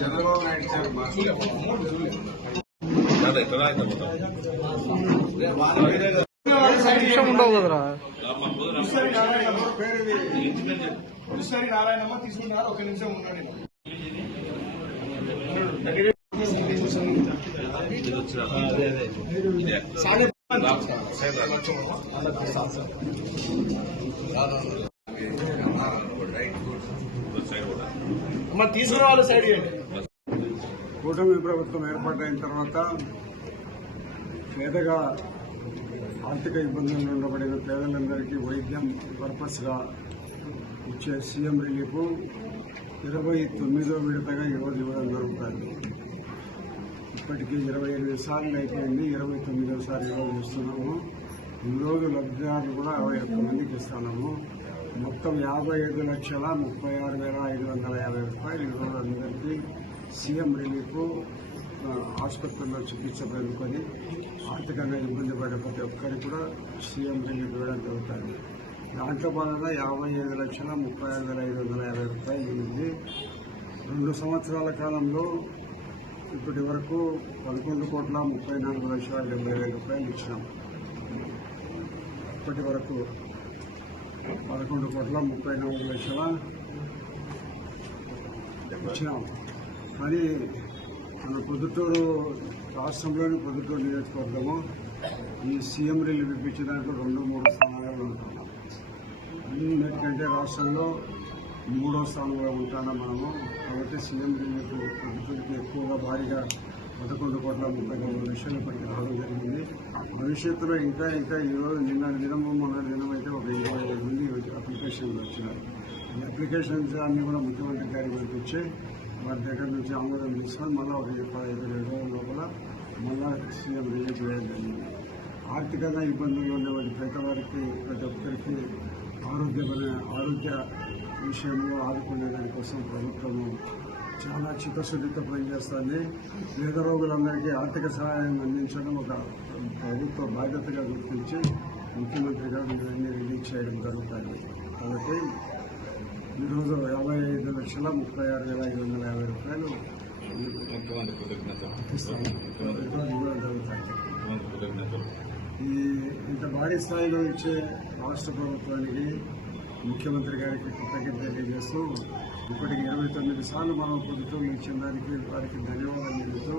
Chandrababu Naidu sir ఉండవు కదరా. ఉస్సరి నారాయణమ్మ తీసుకున్నారు. ఒక నిమిషం ఉన్నాడు. తీసుకున్న వాళ్ళు సైడ్ కూటమి ప్రభుత్వం ఏర్పాటైన తర్వాత పేదగా ఆర్థిక ఇబ్బందులు ఉండబడిన పేదలందరికీ వైద్యం పర్పస్గా ఇచ్చే సీఎం రిలీఫ్ 29వ విడతగా ఈరోజు ఇవ్వడం జరుగుతుంది. ఇప్పటికీ 28 సార్లు అయిపోయింది. 29వ సారి ఈరోజు ఇస్తున్నాము. ఈరోజు లబ్ధిదారులు కూడా 61 మందికి ఇస్తున్నాము. మొత్తం 55,36,550 రూపాయలు ఈరోజు అందరికీ సీఎం రిలీఫ్ ఆసుపత్రుల్లో చికిత్స పొందుకొని ఆర్థికంగా ఇబ్బంది పడే ప్రతి ఒక్కరికి కూడా సీఎం రిలీఫ్ ఇవ్వడం జరుగుతుంది. దాంట్లో భాగంగా 55,36,550 రూపాయలు ఉంది. 2 సంవత్సరాల కాలంలో ఇప్పటి వరకు 11,34,70,000 రూపాయలు ఇచ్చినాం. ఇప్పటి వరకు 11,34,00,000 ఇచ్చినాం. మరి మన పొద్దుటూరు రాష్ట్రంలోని పొద్దుటూరు నియోజకవర్గము ఈ సీఎం రిలీఫ్ ఇప్పించిన దాంట్లో 2-3 స్థానాలు ఉంటున్నాం. అన్నిటికంటే రాష్ట్రంలో 3వ స్థానంలో ఉంటాను మనము. కాబట్టి సీఎం రిలీఫ్ పొద్దుటూరుకి ఎక్కువగా భారీగా 11,30,00,000 ఇప్పటికి రావడం జరిగింది. భవిష్యత్తులో ఇంకా ఈరోజు నిన్న దినము మొన్నటి దినం అయితే ఒక 25 మంది అప్లికేషన్లు వచ్చినాయి. ఈ అప్లికేషన్స్ అన్నీ కూడా ముఖ్యమంత్రి గారికి పంపించి వారి దగ్గర నుంచి ఆమోదం తీసుకొని మళ్ళీ ఒక 15 రోజుల లోపల మళ్ళా సీఎం రిలీఫ్ వేయడం జరిగింది. ఆర్థికంగా ఇబ్బందులు ఉండేవాడి పేదవారికి ప్రతి ఒక్కరికి ఆరోగ్య విషయంలో ఆదుకునే దానికోసం ప్రభుత్వము చాలా చిత్తశుద్ధితో పనిచేస్తుంది. పేద రోగులందరికీ ఆర్థిక సహాయం అందించడం ఒక ప్రభుత్వ బాధ్యతగా గుర్తించి ముఖ్యమంత్రి గారు ఇవన్నీ రిలీజ్ చేయడం జరుగుతుంది. కాబట్టి ఈరోజు 55,36,550 రూపాయలు ఇవ్వడం జరుగుతుంది. ఇంత భారీ స్థాయిలో ఇచ్చే రాష్ట్ర ప్రభుత్వానికి ముఖ్యమంత్రి గారికి కృతజ్ఞత తెలియజేస్తూ ఇప్పటికి 29 సార్లు మనం పొద్దుటూరు ఇచ్చిన దానికి వారికి ధన్యవాదాలు చెబుతూ